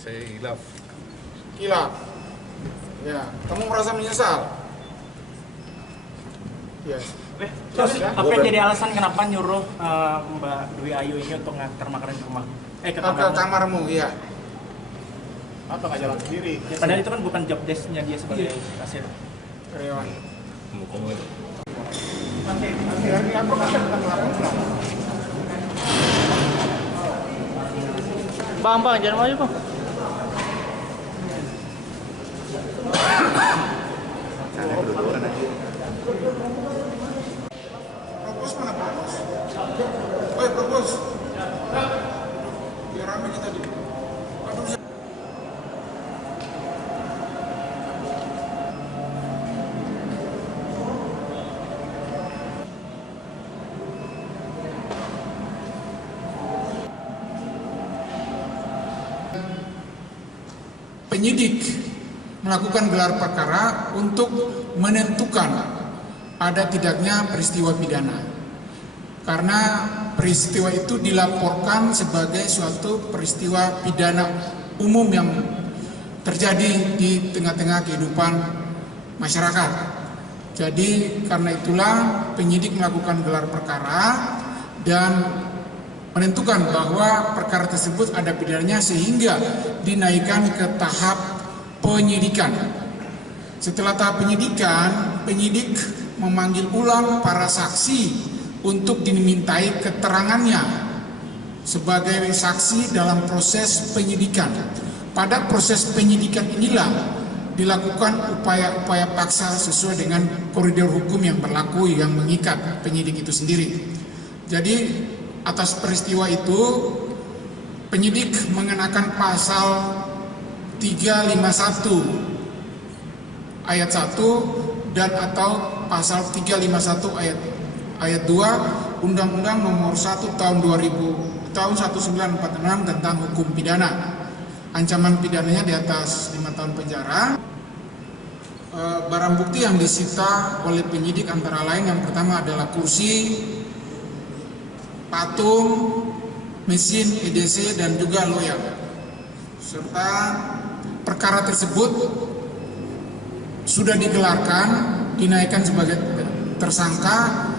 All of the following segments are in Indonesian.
Saya hilaf. Hilaf. Ya, kamu merasa menyesal? Ya. Terus Ya. apa yang jadi alasan kenapa nyuruh Mbak Dwi Ayu ini untuk ngantar makanan ke rumah? Ke Ke kamarmu? kamarmu, iya. Atau nggak jalan sendiri? Padahal itu kan bukan job desk-nya dia sebagai kasir. Karyawan. Mau itu. Hari apa kan tentang laporan? Bang, jangan maju bang. Propos mana propos? Oi, propos. Biar rame kita di. Aduh, ya. Penyidik melakukan gelar perkara untuk menentukan ada tidaknya peristiwa pidana. Karena peristiwa itu dilaporkan sebagai suatu peristiwa pidana umum yang terjadi di tengah-tengah kehidupan masyarakat. Jadi karena itulah penyidik melakukan gelar perkara dan menentukan bahwa perkara tersebut ada pidananya sehingga dinaikkan ke tahap penyidikan. Setelah tahap penyidikan, penyidik memanggil ulang para saksi untuk dimintai keterangannya sebagai saksi dalam proses penyidikan. Pada proses penyidikan inilah dilakukan upaya-upaya paksa sesuai dengan koridor hukum yang berlaku yang mengikat penyidik itu sendiri. Jadi atas peristiwa itu penyidik mengenakan pasal 351 ayat 1 dan atau pasal 351 ayat 2 Undang-Undang Nomor 1 tahun 1946 tentang hukum pidana. Ancaman pidananya di atas 5 tahun penjara. Barang bukti yang disita oleh penyidik antara lain yang pertama adalah kursi, patung, mesin EDC dan juga loyang. Serta perkara tersebut sudah digelarkan, dinaikkan sebagai tersangka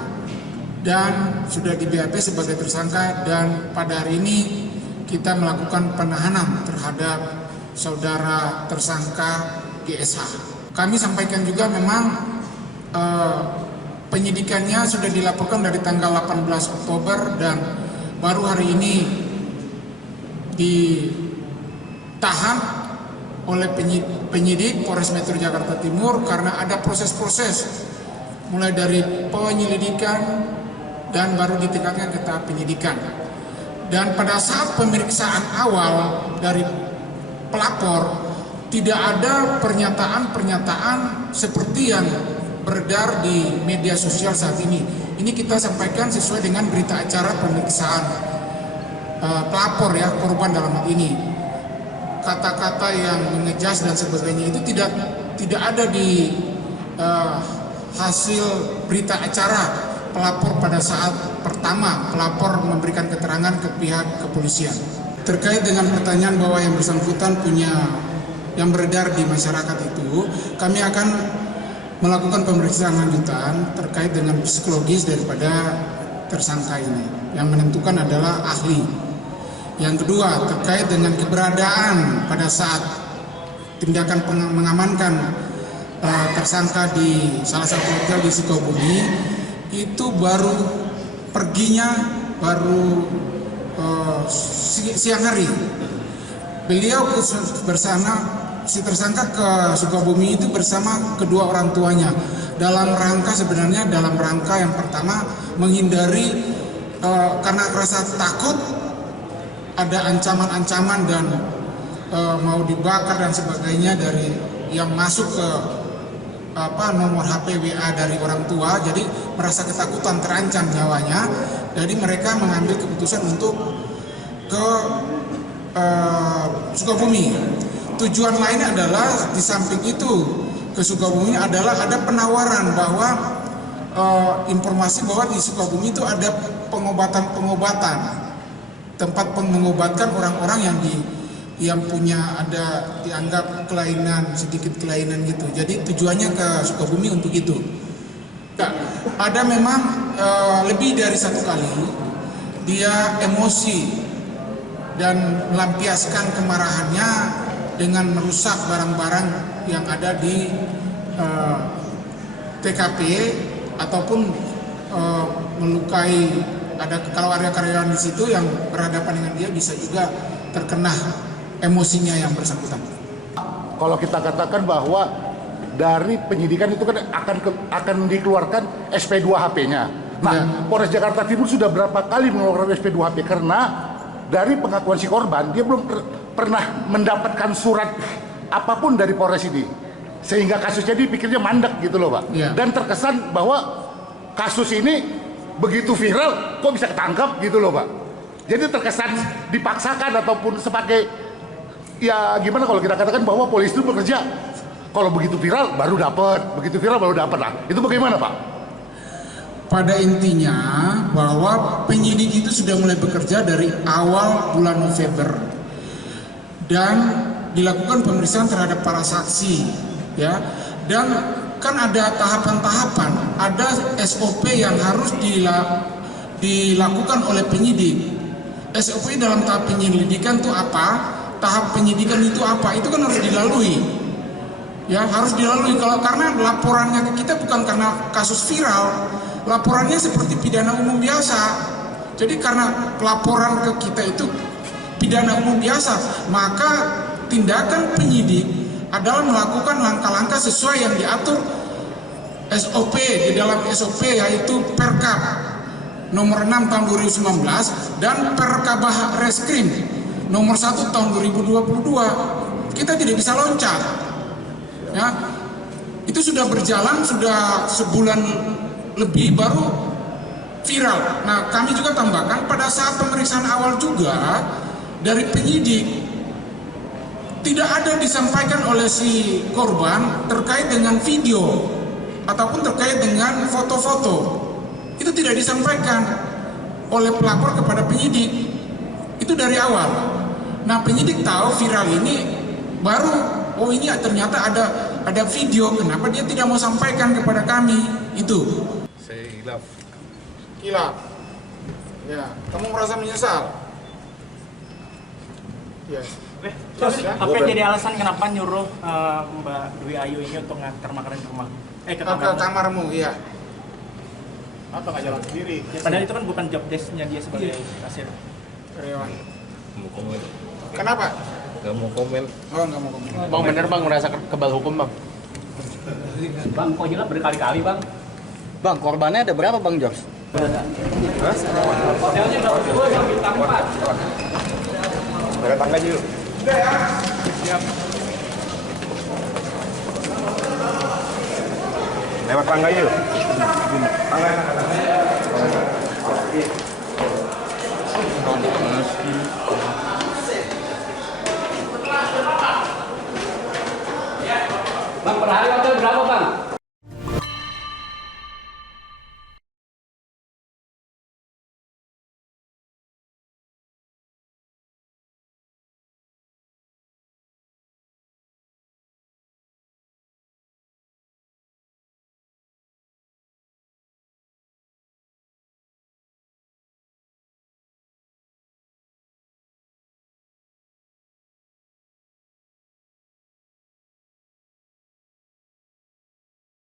dan sudah di BAP sebagai tersangka, dan pada hari ini kita melakukan penahanan terhadap saudara tersangka GSH. Kami sampaikan juga memang penyidikannya sudah dilaporkan dari tanggal 18 Oktober dan baru hari ini ditahan oleh penyidik Polres Metro Jakarta Timur karena ada proses-proses mulai dari penyelidikan dan baru ditingkatkan ke tahap penyidikan. Dan pada saat pemeriksaan awal dari pelapor tidak ada pernyataan-pernyataan seperti yang beredar di media sosial saat ini. Ini kita sampaikan sesuai dengan berita acara pemeriksaan pelapor ya, korban dalam hal ini. Kata-kata yang mengejas dan sebagainya itu tidak ada di hasil berita acara pelapor pada saat pertama pelapor memberikan keterangan ke pihak kepolisian. Terkait dengan pertanyaan bahwa yang bersangkutan punya yang beredar di masyarakat itu, kami akan melakukan pemeriksaan lanjutan terkait dengan psikologis daripada tersangka ini. Yang menentukan adalah ahli. Yang kedua, terkait dengan keberadaan pada saat tindakan mengamankan tersangka di salah satu hotel di Sukabumi, itu baru perginya siang hari. Beliau bersama si tersangka ke Sukabumi itu bersama kedua orang tuanya dalam rangka yang pertama menghindari karena rasa takut ada ancaman-ancaman dan mau dibakar dan sebagainya dari yang masuk ke nomor HP WA dari orang tua, jadi merasa ketakutan terancam nyawanya, jadi mereka mengambil keputusan untuk ke Sukabumi. Tujuan lainnya adalah di samping itu ke Sukabumi adalah ada penawaran bahwa informasi bahwa di Sukabumi itu ada pengobatan tempat mengobatkan orang-orang yang punya ada dianggap kelainan, sedikit kelainan gitu. Jadi tujuannya ke Sukabumi untuk itu. Nah, ada memang lebih dari satu kali dia emosi dan melampiaskan kemarahannya dengan merusak barang-barang yang ada di TKP ataupun melukai. Kalau ada karyawan di situ yang berhadapan dengan dia bisa juga terkena emosinya yang bersangkutan. Kalau kita katakan bahwa dari penyidikan itu kan akan dikeluarkan SP2HP-nya. Nah, Ya. Polres Jakarta Timur sudah berapa kali mengeluarkan SP2HP karena dari pengakuan si korban dia belum pernah mendapatkan surat apapun dari Polres ini, sehingga kasusnya dipikirnya mandek gitu loh, Pak. Ya. Dan terkesan bahwa kasus ini begitu viral kok bisa ketangkap gitu loh, Pak. Jadi terkesan dipaksakan ataupun sebagai ya gimana kalau kita katakan bahwa polisi itu bekerja kalau begitu viral baru dapat, begitu viral baru dapat lah. Itu bagaimana, Pak? Pada intinya bahwa penyidik itu sudah mulai bekerja dari awal bulan November dan dilakukan pemeriksaan terhadap para saksi, ya. Dan kan ada tahapan-tahapan, ada SOP yang harus dilakukan oleh penyidik. SOP dalam tahap penyelidikan itu apa? Tahap penyidikan itu apa? Itu kan harus dilalui. Ya, harus dilalui karena laporannya ke kita bukan karena kasus viral, laporannya seperti pidana umum biasa. Jadi karena pelaporan ke kita itu pidana umum biasa, maka tindakan penyidik adalah melakukan langkah-langkah sesuai yang diatur SOP di dalam SOP, yaitu Perkab nomor 6 tahun 2019 dan Perkabah Reskrim nomor 1 tahun 2022. Kita tidak bisa loncat, ya. Itu sudah berjalan sudah sebulan lebih baru viral. Nah, kami juga tambahkan pada saat pemeriksaan awal juga dari penyidik tidak ada disampaikan oleh si korban terkait dengan video ataupun terkait dengan foto-foto. Itu tidak disampaikan oleh pelapor kepada penyidik. Itu dari awal. Nah, penyidik tahu viral ini baru, oh ini ternyata ada video, kenapa dia tidak mau sampaikan kepada kami? Itu. Saya hilaf. Hilaf. Ya, kamu merasa menyesal? Ya. Terus apa yang jadi alasan kenapa nyuruh Mbak Dwi Ayu ini untuk ngantar makanan ke rumah? Ke Ke kamarnya? kamarmu, iya. Apa nggak jalan sendiri? Padahal itu kan bukan job desk-nya dia sebagai kasir. Karyawan. Mau komen? Kenapa? Gak mau komen. Oh, nggak mau komen. Bang bener bang merasa kebal hukum bang. Bang, kok jelas berkali-kali bang? Bang, korbannya ada berapa Bang George? Hotelnya udah berdua yang bintang 4. Ada tangga aja yuk. Siap. Lewat tangga yuk. Tangga.